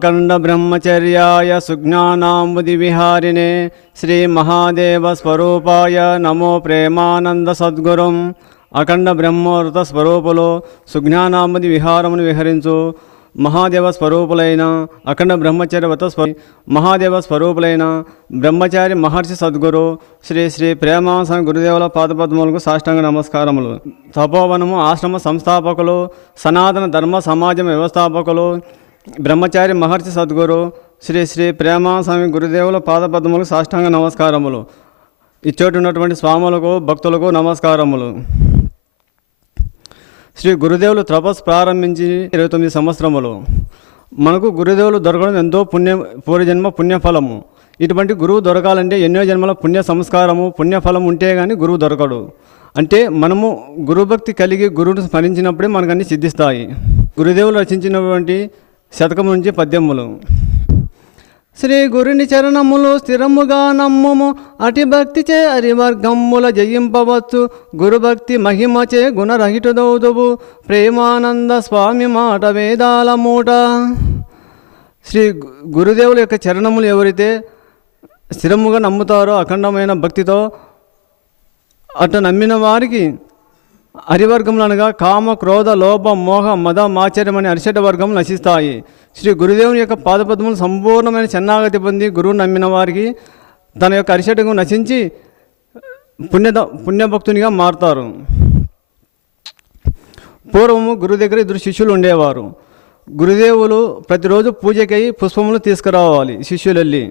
అఖండ బ్రహ్మచర్యాయ సుజ్ఞానాంబుది విహారిణే శ్రీ మహాదేవ స్వరూపాయ నమో ప్రేమానంద సద్గురం అఖండ బ్రహ్మవృత స్వరూపులు సుజ్ఞానాంబుది విహారమును విహరించు మహాదేవ స్వరూపులైన అఖండ బ్రహ్మచర్య వ్రత స్వ మహాదేవ స్వరూపులైన బ్రహ్మచారి మహర్షి సద్గురు శ్రీ శ్రీ ప్రేమాసన గురుదేవుల పాదపద్మలకు సాష్టాంగ నమస్కారములు. తపోవనము ఆశ్రమ సంస్థాపకులు సనాతన ధర్మ సమాజం వ్యవస్థాపకులు బ్రహ్మచారి మహర్షి సద్గురు శ్రీ శ్రీ ప్రేమాస్వామి గురుదేవుల పాదపద్మములకు సాష్టాంగ నమస్కారములు. ఇచ్చోటి ఉన్నటువంటి స్వాములకు భక్తులకు నమస్కారములు. శ్రీ గురుదేవులు తపస్సు ప్రారంభించి ఇరవై తొమ్మిది సంవత్సరములు. మనకు గురుదేవులు దొరకడం ఎంతో పుణ్య పూర్వజన్మ పుణ్యఫలము. ఇటువంటి గురువు దొరకాలంటే ఎన్నో జన్మల పుణ్య సంస్కారము పుణ్యఫలం ఉంటే కానీ గురువు దొరకడు. అంటే మనము గురుభక్తి కలిగి గురువును స్మరించినప్పుడే మనకు అన్ని సిద్ధిస్తాయి. గురుదేవులు రచించినటువంటి శతకం నుంచి పద్యములు. శ్రీ గురుని చరణములు స్థిరముగా నమ్ముము. అటి భక్తి చే అరివర్గమ్ముల జయింపవచ్చు. గురుభక్తి మహిమచే గుణరహితుదౌదువు ప్రేమానంద స్వామి మాట వేదాల మూట. శ్రీ గురుదేవుల యొక్క చరణములు ఎవరైతే స్థిరముగా నమ్ముతారో అఖండమైన భక్తితో అటు నమ్మిన వారికి హరివర్గములు అనగా కామ క్రోధ లోభ మోహ మద మాచర్యం అనే అరిషట వర్గం నశిస్తాయి. శ్రీ గురుదేవుని యొక్క పాదపద్మలు సంపూర్ణమైన శరణాగతి పొంది గురువు నమ్మిన వారికి తన యొక్క అరిషటం నశించి పుణ్య పుణ్యభక్తునిగా మారుతారు. పూర్వము గురు దగ్గర ఇద్దరు శిష్యులు ఉండేవారు. గురుదేవులు ప్రతిరోజు పూజకై పుష్పములు తీసుకురావాలి శిష్యులు వెళ్ళి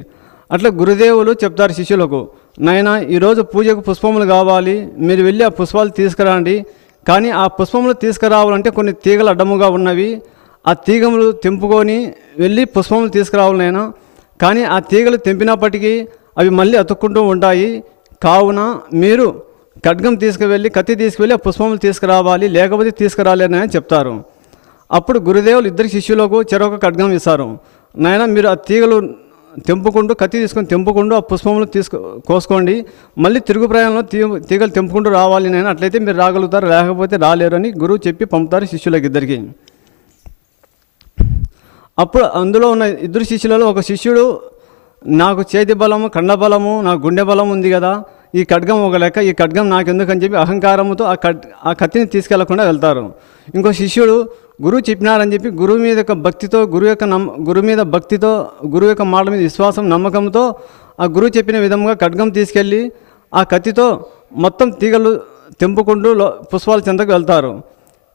అట్లా గురుదేవులు చెప్తారు శిష్యులకు నాయన ఈరోజు పూజకు పుష్పములు కావాలి. మీరు వెళ్ళి ఆ పుష్పాలు తీసుకురండి. కానీ ఆ పుష్పములు తీసుకురావాలంటే కొన్ని తీగలు అడ్డముగా ఉన్నవి. ఆ తీగములు తెంపుకొని వెళ్ళి పుష్పములు తీసుకురావాలి నాయన కానీ ఆ తీగలు తెంపినప్పటికీ అవి మళ్ళీ అతుక్కుంటూ ఉంటాయి. కావున మీరు ఖడ్గం తీసుకువెళ్ళి కత్తి తీసుకువెళ్ళి ఆ పుష్పములు తీసుకురావాలి. లేకపోతే తీసుకురాలేనని చెప్తారు. అప్పుడు గురుదేవులు ఇద్దరు శిష్యులకు చెరొక ఖడ్గం ఇస్తారు. నాయన మీరు ఆ తీగలు తెంపుకుంటూ కత్తి తీసుకొని తెంపుకుంటూ ఆ పుష్పములు తీసుకు కోసుకోండి. మళ్ళీ తిరుగు ప్రయాణంలో తీ తీగలు తెంపుకుంటూ రావాలి నేను. అట్లయితే మీరు రాగలుగుతారు లేకపోతే రాలేరు అని గురువు చెప్పి పంపుతారు శిష్యులకి ఇద్దరికి. అప్పుడు అందులో ఉన్న ఇద్దరు శిష్యులలో ఒక శిష్యుడు నాకు చేతి బలము కండ బలము నాకు గుండె బలం ఉంది కదా ఈ ఖడ్గం ఒక లెక్క ఈ ఖడ్గం నాకెందుకని చెప్పి అహంకారంతో ఆ కట్ ఆ కత్తిని తీసుకెళ్ళకుండా వెళ్తారు. ఇంకో శిష్యుడు గురువు చెప్పినారని చెప్పి గురువు మీద యొక్క భక్తితో గురువు యొక్క నమ్మ గురువు మీద భక్తితో గురువు యొక్క మాట మీద విశ్వాసం నమ్మకంతో ఆ గురువు చెప్పిన విధంగా ఖడ్గం తీసుకెళ్ళి ఆ కత్తితో మొత్తం తీగలు తెంపుకుంటూ పుష్పాల చెంతకు వెళ్తారు.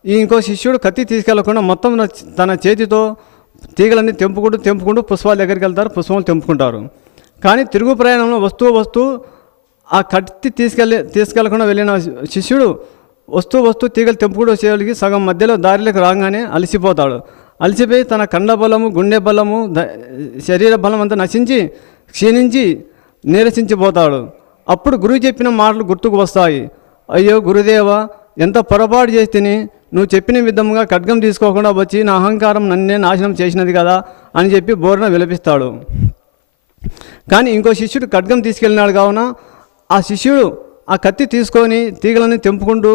ఈ ఇంకో శిష్యుడు కత్తి తీసుకెళ్ళకుండా మొత్తం తన చేతితో తీగలన్నీ తెంపుకుంటూ తెంపుకుంటూ పుష్పాల దగ్గరికి వెళ్తారు పుష్పాలు తెంపుకుంటారు. కానీ తిరుగు ప్రయాణంలో వస్తూ వస్తూ ఆ కత్తి తీసుకెళ్ళి తీసుకెళ్ళకుండా వెళ్ళిన శిష్యుడు వస్తూ వస్తూ తీగలు తెంపుకుడు వచ్చేవాళ్ళకి సగం మధ్యలో దారిలోకి రాగానే అలసిపోతాడు. అలసిపోయి తన కండ బలము గుండె బలము ద- శరీర బలం అంతా నశించి క్షీణించి నీరసించిపోతాడు. అప్పుడు గురువు చెప్పిన మాటలు గుర్తుకు వస్తాయి. అయ్యో గురుదేవ ఎంత పొరపాటు చేస్తేని నువ్వు చెప్పిన విధంగా ఖడ్గం తీసుకోకుండా వచ్చి నా అహంకారం నన్నే నాశనం చేసినది కదా అని చెప్పి బోర్న విలపిస్తాడు. కానీ ఇంకో శిష్యుడు ఖడ్గం తీసుకెళ్ళినాడు కావున ఆ శిష్యుడు ఆ కత్తి తీసుకొని తీగలని తెంపుకుంటూ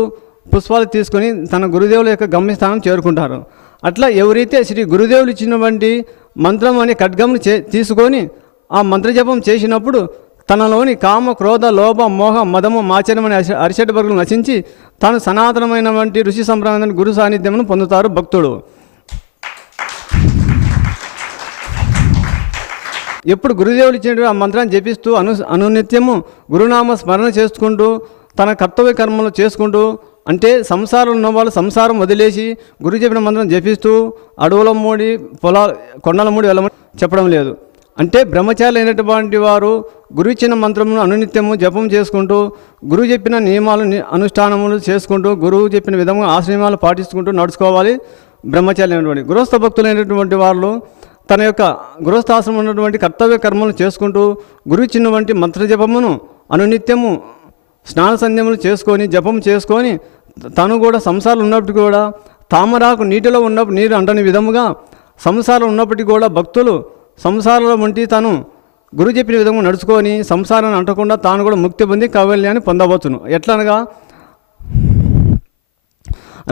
పుష్పాలు తీసుకొని తన గురుదేవుల యొక్క గమ్యస్థానం చేరుకుంటారు. అట్లా ఎవరైతే శ్రీ గురుదేవులు ఇచ్చినటువంటి మంత్రం అనే ఖడ్గంను చే తీసుకొని ఆ మంత్రజపం చేసినప్పుడు తనలోని కామ క్రోధ లోభ మోహ మదము మాచర్యం అనే అరిషడ్ వర్గం నశించి తాను సనాతనమైనటువంటి ఋషి సంప్రదాయం గురు సాన్నిధ్యమును పొందుతారు భక్తుడు. ఎప్పుడు గురుదేవులు ఇచ్చిన ఆ మంత్రాన్ని జపిస్తూ అను అనునిత్యము గురునామ స్మరణ చేసుకుంటూ తన కర్తవ్య కర్మలు చేసుకుంటూ అంటే సంసారం ఉన్న వాళ్ళు సంసారం వదిలేసి గురు చెప్పిన మంత్రం జపిస్తూ అడవుల మూడి పొలాల కొండల మూడి వెళ్ళమని చెప్పడం లేదు. అంటే బ్రహ్మచారి అయినటువంటి వారు గురు ఇచ్చిన మంత్రమును అనునిత్యము జపం చేసుకుంటూ గురువు చెప్పిన నియమాలు ని- అనుష్ఠానములు చేసుకుంటూ గురువు చెప్పిన విధంగా ఆశ్రమాలు పాటించుకుంటూ నడుచుకోవాలి బ్రహ్మచారి అయినటువంటి గృహస్థ భక్తులైనటువంటి వాళ్ళు తన యొక్క గృహస్థాశ్రమం ఉన్నటువంటి కర్తవ్య కర్మలు చేసుకుంటూ గురువు వంటి మంత్రజపమును అనునిత్యము స్నాన సంధ్యములు చేసుకొని జపం చేసుకొని తను కూడా సంసారం ఉన్నప్పటికీ కూడా తామరాకు నీటిలో ఉన్నప్పుడు నీరు అంటని విధముగా సంసారం ఉన్నప్పటికీ కూడా భక్తులు సంసారంలో ఉండి తను గురువు చెప్పిన విధంగా నడుచుకొని సంసారాన్ని అంటకుండా తాను కూడా ముక్తి పొంది కవల్యాన్ని పొందవచ్చును ఎట్లనగా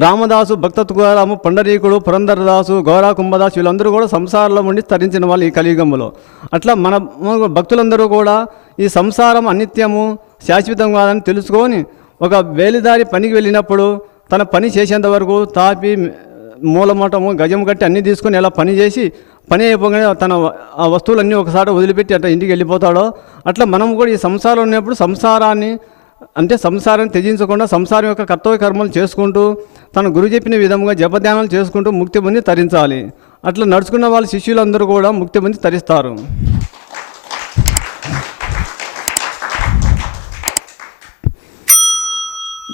రామదాసు భక్త తుకారాము పండరీకుడు పురంధరదాసు గౌరా కుంభదాసు వీళ్ళందరూ కూడా సంసారంలో ఉండి తరించిన వాళ్ళు ఈ కలియుగంలో. అట్లా మన భక్తులందరూ కూడా ఈ సంసారం అనిత్యము శాశ్వతం కాదని తెలుసుకొని ఒక వేలిదారి పనికి వెళ్ళినప్పుడు తన పని చేసేంత వరకు తాపి మూలమటము గజం కట్టి అన్నీ తీసుకొని ఎలా పని చేసి పని అయిపోగానే తన ఆ వస్తువులన్నీ ఒకసారి వదిలిపెట్టి అట్లా ఇంటికి వెళ్ళిపోతాడో. అట్లా మనం కూడా ఈ సంసారం ఉన్నప్పుడు సంసారాన్ని అంటే సంసారాన్ని త్యజించకుండా సంసారం యొక్క కర్తవ్య కర్మలు చేసుకుంటూ తన గురు చెప్పిన విధంగా జపధ్యానాలు చేసుకుంటూ ముక్తి పొంది తరించాలి. అట్లా నడుచుకున్న వాళ్ళ శిష్యులందరూ కూడా ముక్తి పొంది తరిస్తారు.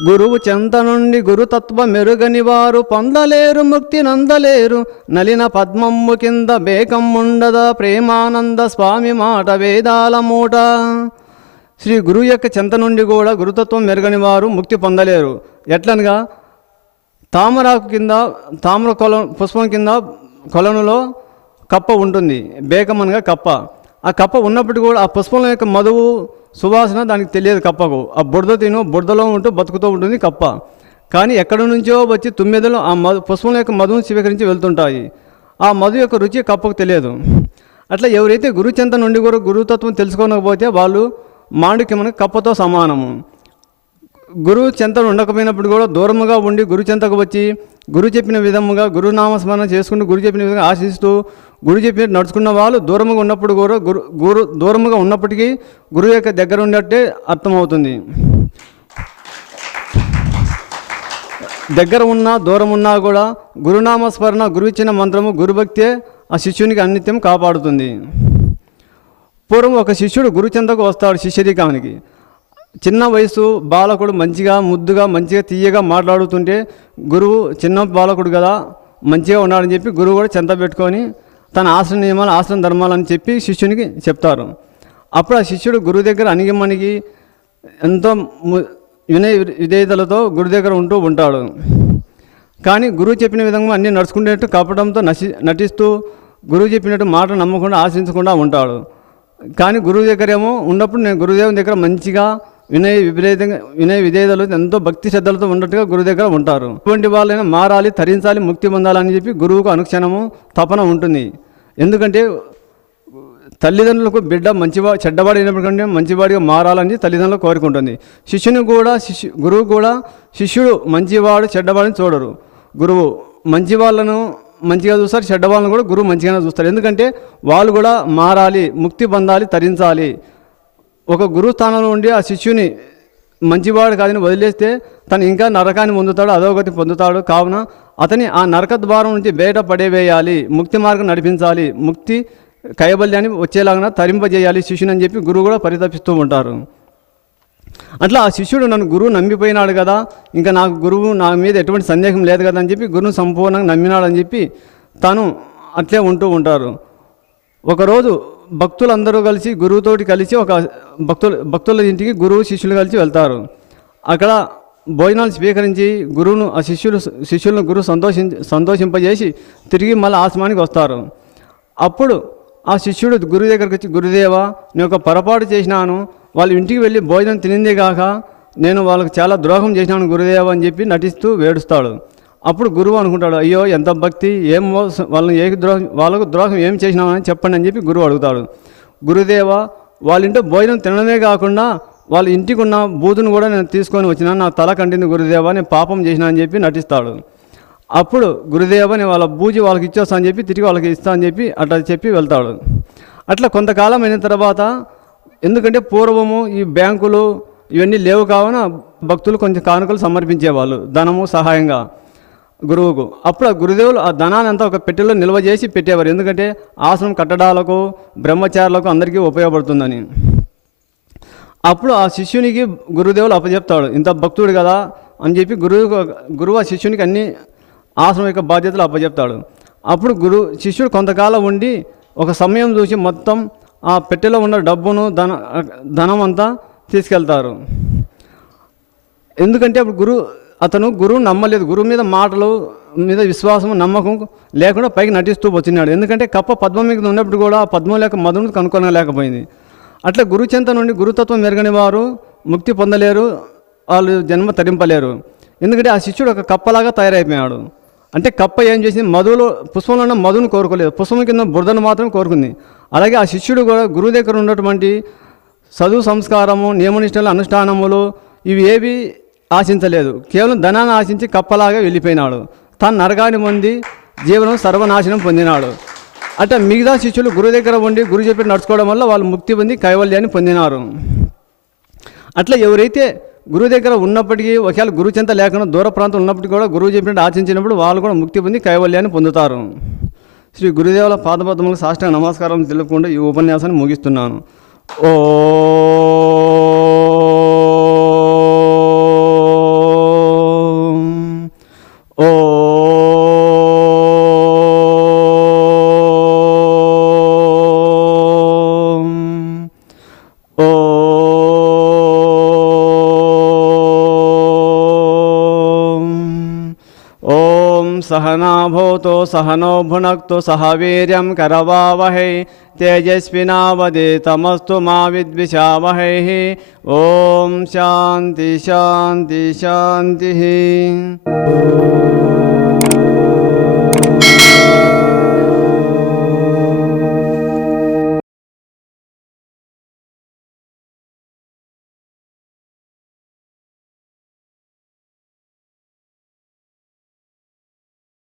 గురువు చెంత నుండి గురుతత్వ మెరుగని వారు పొందలేరు ముక్తి నందలేరు. నలిన పద్మమ్ము కింద బేకమ్ముండదా ప్రేమానంద స్వామి మాట వేదాల మూట. శ్రీ గురువు యొక్క చెంత నుండి కూడా గురుతత్వం మెరుగని వారు ముక్తి పొందలేరు. ఎట్లనగా? తామరాకు కింద తామర కొల పుష్పం కింద కొలనులో కప్ప ఉంటుంది. బేకమనగా కప్ప. ఆ కప్ప ఉన్నప్పటికీ కూడా ఆ పుష్పం యొక్క మధువు సువాసన దానికి తెలియదు కప్పకు. ఆ బురద తిను బురదలో ఉంటూ బతుకుతూ ఉంటుంది కప్ప. కానీ ఎక్కడి నుంచో వచ్చి తుమ్మెదలు ఆ మధు పుష్పం యొక్క మధువును స్వీకరించి వెళ్తుంటాయి. ఆ మధు యొక్క రుచి కప్పకు తెలియదు. అట్లా ఎవరైతే గురుచింత నుండి కూడా గురుతత్వం తెలుసుకోనకపోతే వాళ్ళు మాండుక్యమున కప్పతో సమానము. గురువు చెంతలు ఉండకపోయినప్పుడు కూడా దూరముగా ఉండి గురు చెంతకు వచ్చి గురు చెప్పిన విధముగా గురునామస్మరణ చేసుకుంటూ గురు చెప్పిన విధంగా ఆశిస్తూ గురు చెప్పినట్టు నడుచుకున్న వాళ్ళు దూరముగా ఉన్నప్పుడు కూడా గురు గురు దూరముగా ఉన్నప్పటికీ గురువు యొక్క దగ్గర ఉన్నట్టే అర్థమవుతుంది. దగ్గర ఉన్నా దూరం ఉన్నా కూడా గురునామస్మరణ గురు ఇచ్చిన మంత్రము గురుభక్తే ఆ శిష్యునికి అన్నిత్యం కాపాడుతుంది. పూర్వం ఒక శిష్యుడు గురుచెందకు వస్తాడు శిష్యరికానికి చిన్న వయసు బాలకుడు మంచిగా ముద్దుగా మంచిగా తీయగా మాట్లాడుతుంటే గురువు చిన్న బాలకుడు కదా మంచిగా ఉన్నాడని చెప్పి గురువు కూడా చెంత పెట్టుకొని తన ఆశ్రమ నియమాలు ఆశ్రమ ధర్మాలని చెప్పి శిష్యునికి చెప్తారు. అప్పుడు ఆ శిష్యుడు గురువు దగ్గర అణిగిమణిగి ఎంతో ము- వినయ విధేయతలతో గురు దగ్గర ఉంటూ ఉంటాడు. కానీ గురువు చెప్పిన విధంగా అన్నీ నడుచుకునేట్టు కప్పడంతో నశి నటిస్తూ గురువు చెప్పినట్టు మాట నమ్మకుండా ఆశించకుండా ఉంటాడు. కానీ గురువు దగ్గర ఏమో ఉన్నప్పుడు నేను గురుదేవుని దగ్గర మంచిగా వినయ విపరీతంగా వినయ విధేయతలు ఎంతో భక్తి శ్రద్ధలతో ఉన్నట్టుగా గురువు దగ్గర ఉంటారు. ఇటువంటి వాళ్ళైనా మారాలి తరించాలి ముక్తి పొందాలని చెప్పి గురువుకు అనుక్షణము తపన ఉంటుంది. ఎందుకంటే తల్లిదండ్రులకు బిడ్డ మంచివా చెడ్డవాడైనప్పటికంటే మంచివాడిగా మారాలని తల్లిదండ్రులు కోరుకుంటుంది. శిష్యుని కూడా శిష్యు గురువు కూడా శిష్యుడు మంచివాడు చెడ్డవాడిని చూడరు. గురువు మంచి వాళ్ళను మంచిగా చూస్తారు చెడ్డ వాళ్ళని కూడా గురువు మంచిగానే చూస్తారు ఎందుకంటే వాళ్ళు కూడా మారాలి ముక్తి పొందాలి తరించాలి. ఒక గురువు స్థానంలో ఉండి ఆ శిష్యుని మంచివాడు కాదని వదిలేస్తే తను ఇంకా నరకాన్ని పొందుతాడు అధోగతి పొందుతాడు. కావున అతని ఆ నరక ద్వారం నుంచి బయట పడేవేయాలి ముక్తి మార్గం నడిపించాలి ముక్తి కైబల్యాన్ని వచ్చేలాగా తరింపజేయాలి శిష్యుని అని చెప్పి గురువు కూడా పరితపిస్తూ ఉంటారు. అట్లా ఆ శిష్యుడు నన్ను గురువు నమ్మిపోయినాడు కదా ఇంకా నాకు గురువు నా మీద ఎటువంటి సందేహం లేదు కదా అని చెప్పి గురువు సంపూర్ణంగా నమ్మినాడని చెప్పి తను అట్లే ఉంటూ ఉంటారు. ఒకరోజు భక్తులందరూ కలిసి గురువుతోటి కలిసి ఒక భక్తుల భక్తుల ఇంటికి గురువు శిష్యులు కలిసి వెళ్తారు. అక్కడ భోజనాలు స్వీకరించి గురువును ఆ శిష్యులు శిష్యులను గురువు సంతోషి సంతోషింపజేసి తిరిగి మళ్ళీ ఆశ్రమానికి వస్తారు. అప్పుడు ఆ శిష్యుడు గురువు దగ్గరికి వచ్చి గురుదేవా నేను ఒక పొరపాటు చేసినాను. వాళ్ళ ఇంటికి వెళ్ళి భోజనం తినిందే కాక నేను వాళ్ళకి చాలా ద్రోహం చేసినాను గురుదేవ అని చెప్పి నటిస్తూ వేడుస్తాడు. అప్పుడు గురువు అనుకుంటాడు అయ్యో ఎంత భక్తి ఏం వాళ్ళని ఏ ద్రోహం వాళ్ళకు ద్రోహం ఏం చేసినామని చెప్పండి అని చెప్పి గురువు అడుగుతాడు. గురుదేవ వాళ్ళ ఇంట్లో భోజనం తినడమే కాకుండా వాళ్ళ ఇంటికి ఉన్న బూతును కూడా నేను తీసుకొని వచ్చినా నా తల కంటింది గురుదేవ నేను పాపం చేసినా అని చెప్పి నటిస్తాడు. అప్పుడు గురుదేవని వాళ్ళ బూజి వాళ్ళకి ఇచ్చేస్తా అని చెప్పి తిరిగి వాళ్ళకి ఇస్తా అని చెప్పి అట్లా చెప్పి వెళ్తాడు. అట్లా కొంతకాలం అయిన తర్వాత ఎందుకంటే పూర్వము ఈ బ్యాంకులు ఇవన్నీ లేవు కావున భక్తులు కొంచెం కానుకలు సమర్పించేవాళ్ళు ధనము సహాయంగా గురువుకు. అప్పుడు ఆ గురుదేవులు ఆ ధనాన్ని అంతా ఒక పెట్టెలో నిల్వ చేసి పెట్టేవారు. ఎందుకంటే ఆశ్రమం కట్టడాలకు బ్రహ్మచారులకు అందరికీ ఉపయోగపడుతుందని. అప్పుడు ఆ శిష్యునికి గురుదేవులు అప్పచెప్తాడు ఇంత భక్తుడు కదా అని చెప్పి గురువు గురువు ఆ శిష్యునికి అన్ని ఆశ్రమం యొక్క బాధ్యతలు అప్పచెప్తాడు. అప్పుడు గురు శిష్యుడు కొంతకాలం ఉండి ఒక సమయం చూసి మొత్తం ఆ పెట్టెలో ఉన్న డబ్బును ధన ధనం అంతా తీసుకెళ్తారు. ఎందుకంటే అప్పుడు గురువు అతను గురువు నమ్మలేదు. గురువు మీద మాటలు మీద విశ్వాసం నమ్మకం లేకుండా పైకి నటిస్తూ వచ్చినాడు. ఎందుకంటే కప్ప పద్మం మీద ఉన్నప్పుడు కూడా ఆ పద్మం లేక మధును కనుక్కోలేకపోయింది అట్లా గురు చింత నుండి గురుతత్వం మెరుగని వారు ముక్తి పొందలేరు. వాళ్ళు జన్మ తరింపలేరు. ఎందుకంటే ఆ శిష్యుడు ఒక కప్పలాగా తయారైపోయాడు. అంటే కప్ప ఏం చేసింది? మధులో పుష్పంలో ఉన్న మధును కోరుకోలేదు. పుష్పం కింద బురదను మాత్రం కోరుకుంది. అలాగే ఆ శిష్యుడు కూడా గురువు దగ్గర ఉన్నటువంటి చదువు సంస్కారము నియమనిష్టల అనుష్ఠానములు ఇవి ఏవి ఆశించలేదు. కేవలం ధనాన్ని ఆశించి కప్పలాగా వెళ్ళిపోయినాడు. తాను నరగాని పొంది జీవనం సర్వనాశనం పొందినాడు. అంటే మిగతా శిష్యులు గురువు దగ్గర ఉండి గురువు చెప్పి నడుచుకోవడం వల్ల వాళ్ళు ముక్తి పొంది కైవల్యాన్ని పొందినారు. అట్లా ఎవరైతే గురువు దగ్గర ఉన్నప్పటికీ ఒకవేళ గురువు చింత లేకుండా దూర ప్రాంతం ఉన్నప్పటికీ కూడా గురువు చెప్పినట్టు ఆచరించినప్పుడు వాళ్ళు కూడా ముక్తి పొంది కైవల్యాన్ని పొందుతారు. శ్రీ గురుదేవుల పాదపద్మలకు సాష్టాంగ నమస్కారం తెలుపుకుంటూ ఈ ఉపన్యాసాన్ని ముగిస్తున్నాను. ఓ ఓం సహనా భవతో సహనో భునక్తు సహ వీర్యం కరవావహై తేజస్వినావదేతమస్తు మా విద్విషావహై. ఓం శాంతి శాంతి శాంతి.